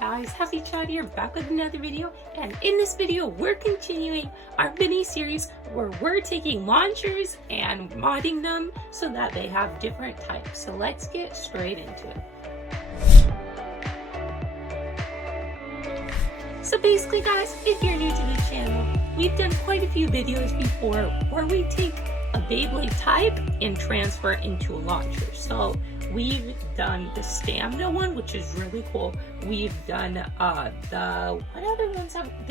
guys, HappyChild here, back with another video, and in this video we're continuing our mini series where we're taking launchers and modding them so that they have different types. So let's get straight into it. So basically guys, if you're new to the channel, we've done quite a few videos before where we take a Beyblade type and transfer it into a launcher. So we've done the stamina one, which is really cool. We've done the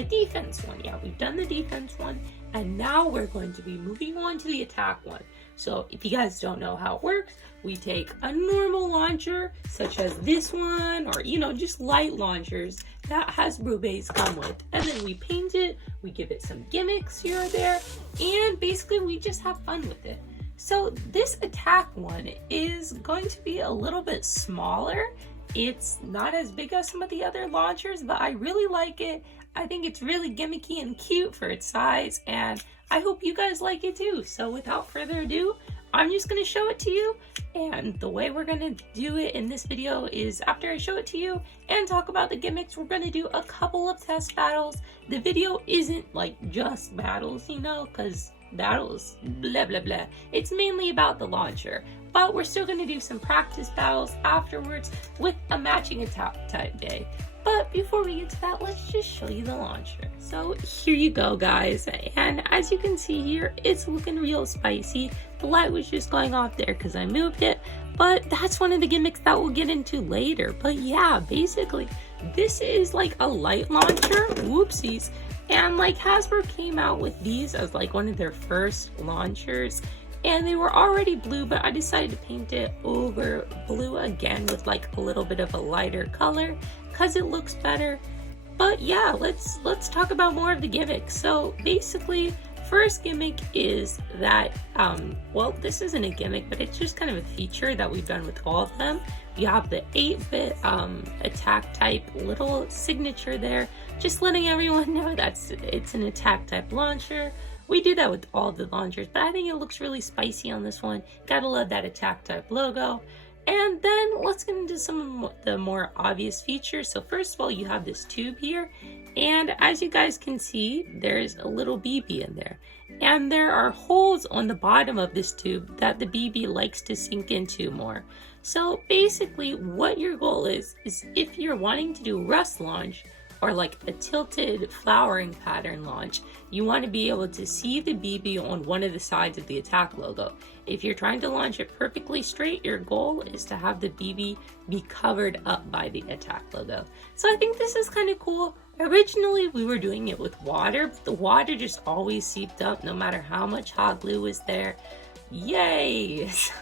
defense one. Yeah, we've done the defense one, and now we're going to be moving on to the attack one. So if you guys don't know how it works, we take a normal launcher such as this one, or just light launchers that Hasbro base come with, and then we paint it, we give it some gimmicks here or there, and basically we just have fun with it. So this attack one is going to be a little bit smaller. It's not as big as some of the other launchers, but I really like it. I think it's really gimmicky and cute for its size, and I hope you guys like it too. So without further ado, I'm just going to show it to you, and the way we're going to do it in this video is after I show it to you and talk about the gimmicks, we're going to do a couple of test battles. The video isn't like just battles, because battles blah blah blah, it's mainly about the launcher, but we're still going to do some practice battles afterwards with a matching attack type day. But before we get to that, let's just show you the launcher. So here you go guys, and as you can see here, it's looking real spicy. The light was just going off there because I moved it, but that's one of the gimmicks that we'll get into later. But yeah, basically this is like a light launcher, whoopsies, and like Hasbro came out with these as like one of their first launchers, and they were already blue, but I decided to paint it over blue again with like a little bit of a lighter color because it looks better. But yeah, let's talk about more of the gimmicks. So basically, first gimmick is that well, this isn't a gimmick, but it's just kind of a feature that we've done with all of them. You have the 8-bit attack type little signature there, just letting everyone know it's an attack type launcher. We do that with all the launchers, but I think it looks really spicy on this one. Gotta love that attack type logo. And then let's get into some of the more obvious features. So first of all, you have this tube here, and as you guys can see, there's a little BB in there, and there are holes on the bottom of this tube that the BB likes to sink into more. So basically what your goal is if you're wanting to do rust launch or like a tilted flowering pattern launch, you want to be able to see the BB on one of the sides of the attack logo. If you're trying to launch it perfectly straight, your goal is to have the BB be covered up by the attack logo. So I think this is kind of cool. Originally we were doing it with water, but the water just always seeped up no matter how much hot glue was there. Yay! So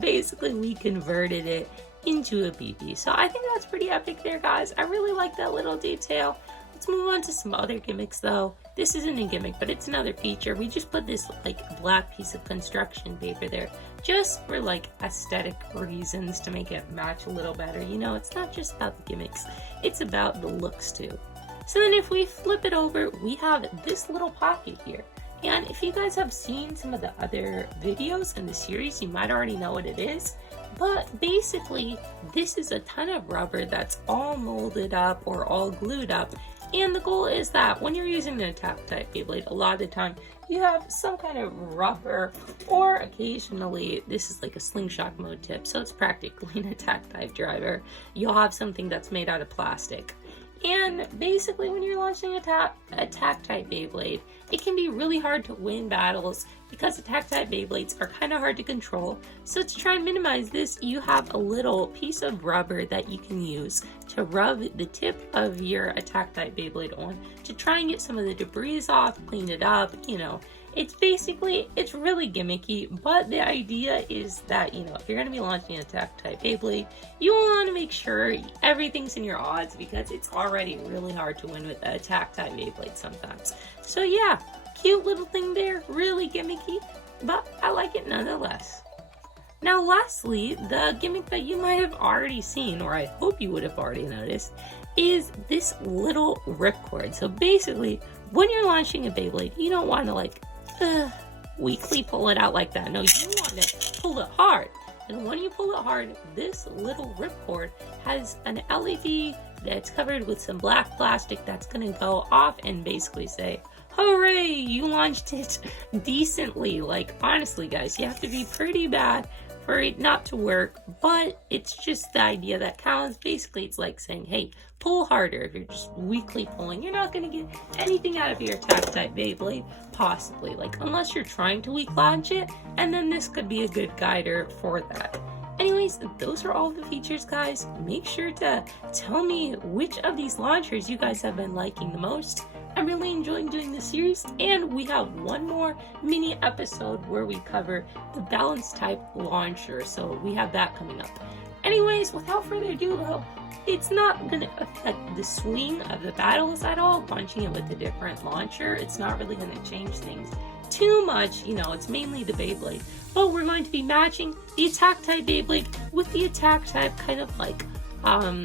basically we converted it into a BB. So I think that's pretty epic there guys. I really like that little detail. Let's move on to some other gimmicks though. This isn't a gimmick, but it's another feature. We just put this like black piece of construction paper there just for like aesthetic reasons to make it match a little better. It's not just about the gimmicks, it's about the looks too. So then if we flip it over, we have this little pocket here. And if you guys have seen some of the other videos in the series, you might already know what it is. But basically, this is a ton of rubber that's all molded up or all glued up. And the goal is that when you're using an attack type Beyblade, a lot of the time you have some kind of rubber, or occasionally this is like a slingshot mode tip, so it's practically an attack type driver. You'll have something that's made out of plastic. And basically when you're launching attack type Beyblade, it can be really hard to win battles because attack type Beyblades are kind of hard to control. So to try and minimize this, you have a little piece of rubber that you can use to rub the tip of your attack type Beyblade on to try and get some of the debris off, clean it up, it's really gimmicky, but the idea is that, if you're going to be launching an attack type Beyblade, you want to make sure everything's in your odds because it's already really hard to win with the attack type Beyblade sometimes. So yeah, cute little thing there, really gimmicky, but I like it nonetheless. Now lastly, the gimmick that you might have already seen, or I hope you would have already noticed, is this little ripcord. So basically, when you're launching a Beyblade, you don't want to like weakly pull it out like that. No, you want to pull it hard. And when you pull it hard, this little ripcord has an LED that's covered with some black plastic that's gonna go off and basically say, hooray, you launched it decently. Like, honestly, guys, you have to be pretty bad for it not to work, but it's just the idea that counts. Basically, it's like saying, hey, pull harder. If you're just weakly pulling, you're not going to get anything out of your attack type Beyblade, possibly, like, unless you're trying to weak launch it, and then this could be a good guider for that. Anyways, those are all the features, guys. Make sure to tell me which of these launchers you guys have been liking the most. I'm really enjoying doing this series, and we have one more mini episode where we cover the balance type launcher, so we have that coming up. Anyways, without further ado though, it's not going to affect the swing of the battles at all. Launching it with a different launcher, it's not really going to change things too much. You know, it's mainly the Beyblade, but we're going to be matching the attack type Beyblade with the attack type kind of like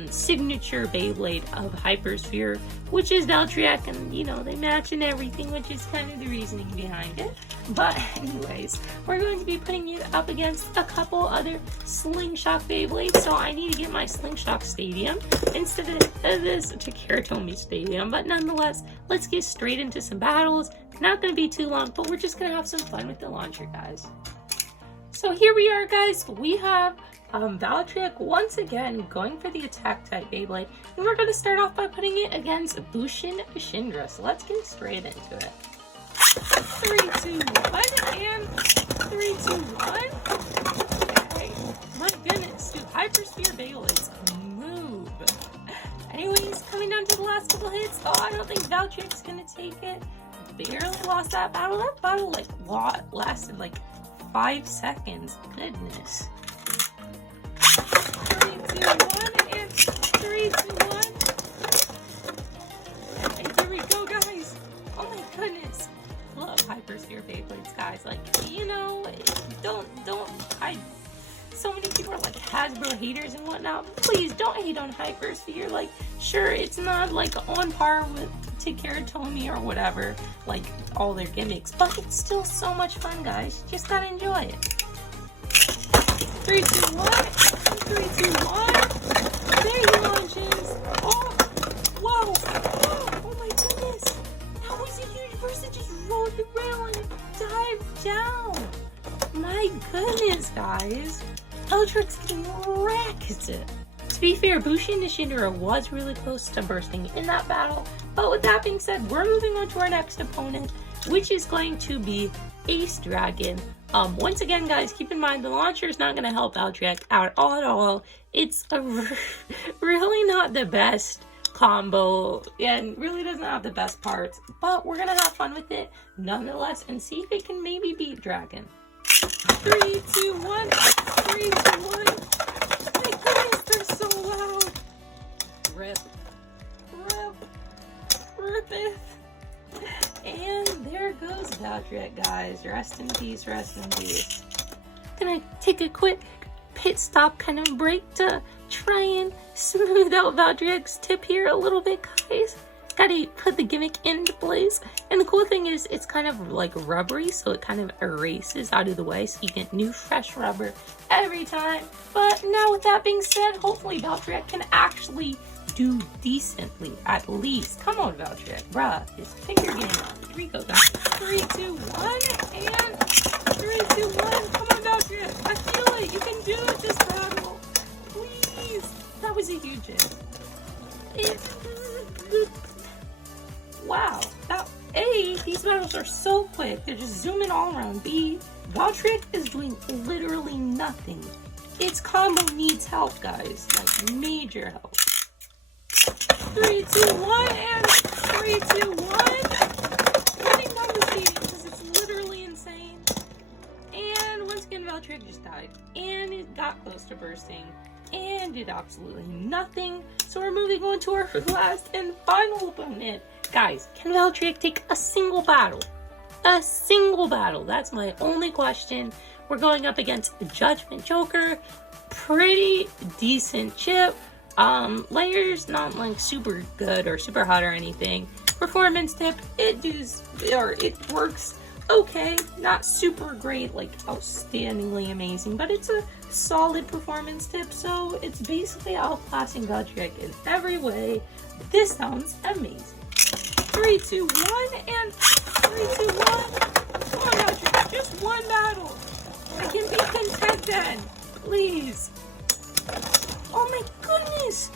signature Beyblade of Hypersphere, which is Valtryek, and you know, they match and everything, which is kind of the reasoning behind it. But anyways, we're going to be putting it up against a couple other Slingshot Beyblades, so I need to get my Slingshot Stadium instead of this Takeratomi Stadium. But nonetheless, let's get straight into some battles. Not going to be too long, but we're just going to have some fun with the launcher, guys. So here we are, guys. We have Valtryek once again going for the attack type Beyblade, and we're going to start off by putting it against Bushin Shindra. So let's get straight into it. 3, 2, 1, and 3, 2, 1. Okay. My goodness, dude, Hypersphere Beyblades move. Anyways, coming down to the last couple hits. Oh, I don't think Valtryek's going to take it. Barely lost that battle. That battle like lasted like 5 seconds. Goodness. 3, 2, 1, and 3, 2, 1. And here we go, guys. Oh my goodness. Love Hypersphere Beyblades, guys. Like, you know, don't so many people are like Hasbro haters and whatnot. Please don't hate on Hypersphere. Like, sure, it's not like on par with Takeratomi or whatever, like all their gimmicks, but it's still so much fun, guys. Just gotta enjoy it. 3, 2, 1, 3, 2, 1. There he launches. Oh, whoa. Oh my goodness. That was a huge burst that just rolled the rail and dived down. My goodness, guys. Valtryk's getting wrecked. To be fair, Bushin Shindra was really close to bursting in that battle, but with that being said, we're moving on to our next opponent, which is going to be Ace Dragon. Once again, guys, keep in mind the launcher is not going to help Valtryek out at all. It's a really not the best combo and really doesn't have the best parts, but we're going to have fun with it nonetheless and see if it can maybe beat Dragon. 3, 2, 1, 3, 2, 1. My goodness, they're so loud. Rip. And there goes Valtryek, guys. Rest in peace, rest in peace. Gonna take a quick pit stop kind of break to try and smooth out Valtryk's tip here a little bit, guys. Gotta put the gimmick into place. And the cool thing is it's kind of like rubbery, so it kind of erases out of the way, so you get new fresh rubber every time. But now with that being said, hopefully Valtryek can actually do decently, at least. Come on, Valtryek, bruh. Just pick your game up. Here we go, guys. 3, 2, 1, and 3, 2, 1. Come on, Valtryek. I feel it. You can do it this battle. Please. That was a huge hit. Wow. A, these battles are so quick. They're just zooming all around. B, Valtryek is doing literally nothing. Its combo needs help, guys. Like, major help. 3, 2, 1, and 3, 2, 1. Running down the stadium because it's literally insane. And once again, Valtryek just died. And it got close to bursting. And did absolutely nothing. So we're moving on to our last and final opponent. Guys, can Valtryek take a single battle? A single battle. That's my only question. We're going up against Judgment Joker. Pretty decent chip. Layers not like super good or super hot or anything. Performance tip, it works okay, not super great, like outstandingly amazing, but it's a solid performance tip. So it's basically outclassing Valtryek in every way. This sounds amazing. 3, 2, 1, and 3, 2, 1. Come on, Valtryek, just one battle. I can be content then, please. Oh my goodness!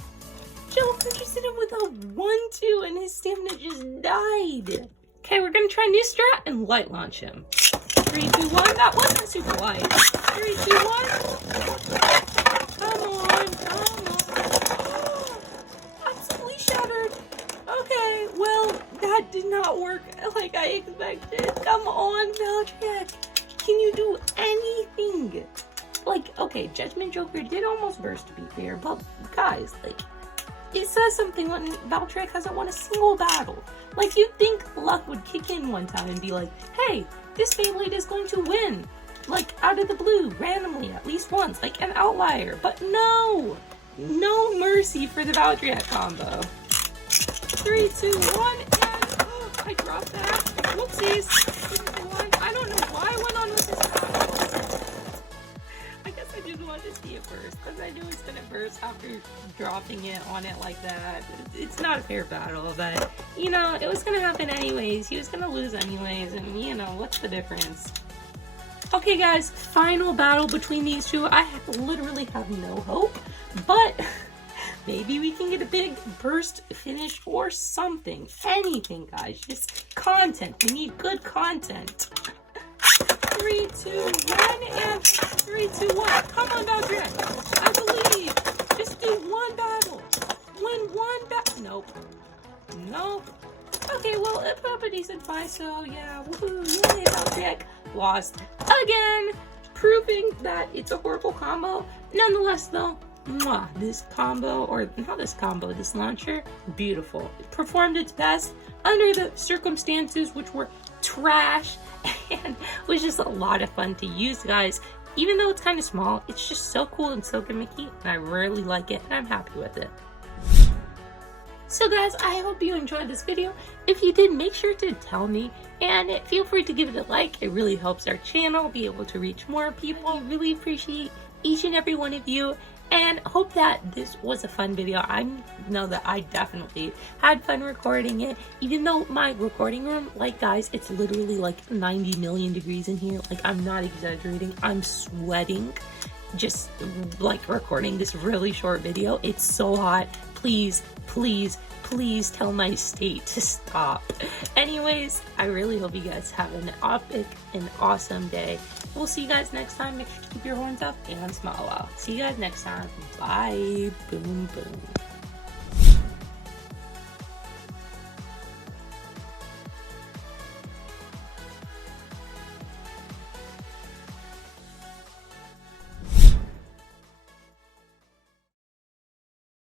Jellyfish did it with a 1-2 and his stamina just died. Okay, we're gonna try a new strat and light launch him. 3, 2, 1. That wasn't super light. 3, 2, 1. Come on, come on. Oh, absolutely shattered. Okay, well, that did not work like I expected. Come on, Valtryek. Can you do anything? Like, okay, Judgment Joker did almost burst to be fair, but guys, like, it says something when Valtryek hasn't won a single battle. Like, you'd think luck would kick in one time and be like, hey, this Beyblade is going to win. Like, out of the blue, randomly, at least once, like an outlier. But no! No mercy for the Valtryek combo. 3, 2, 1, and oh, I dropped that. Whoopsies. 3, 2, 1. I don't know why I went on with this battle. I guess I just wanted to see it first, because I knew it's gonna burst after dropping it on it like that. It's not a fair battle, but, you know, it was gonna happen anyways. He was gonna lose anyways, and, you know, what's the difference? Okay, guys, final battle between these two. I literally have no hope, but maybe we can get a big burst finish or something. Anything, guys. Just content. We need good content. 3, 2, 1, and 3, 2, 1. Come on, Valtryek. I believe. Just do one battle. Win one battle. Nope. Nope. Okay, well, it put up a decent fight, so yeah. Woohoo. Yay, Valtryek lost again. Proving that it's a horrible combo. Nonetheless, though, mwah, this combo, or not this combo, this launcher, beautiful. It performed its best under the circumstances, which were trash, and was just a lot of fun to use, guys. Even though it's kind of small, it's just so cool and so gimmicky, and I really like it, and I'm happy with it. So guys, I hope you enjoyed this video. If you did, make sure to tell me, and feel free to give it a like. It really helps our channel be able to reach more people. I really appreciate each and every one of you, and hope that this was a fun video. I know that I definitely had fun recording it, even though my recording room, like guys, it's literally like 90 million degrees in here. Like, I'm not exaggerating. I'm sweating just like recording this really short video. It's so hot. Please, please, please tell my state to stop. Anyways, I really hope you guys have an epic and awesome day. We'll see you guys next time. Make sure to keep your horns up and smile well. See you guys next time. Bye. Boom, boom.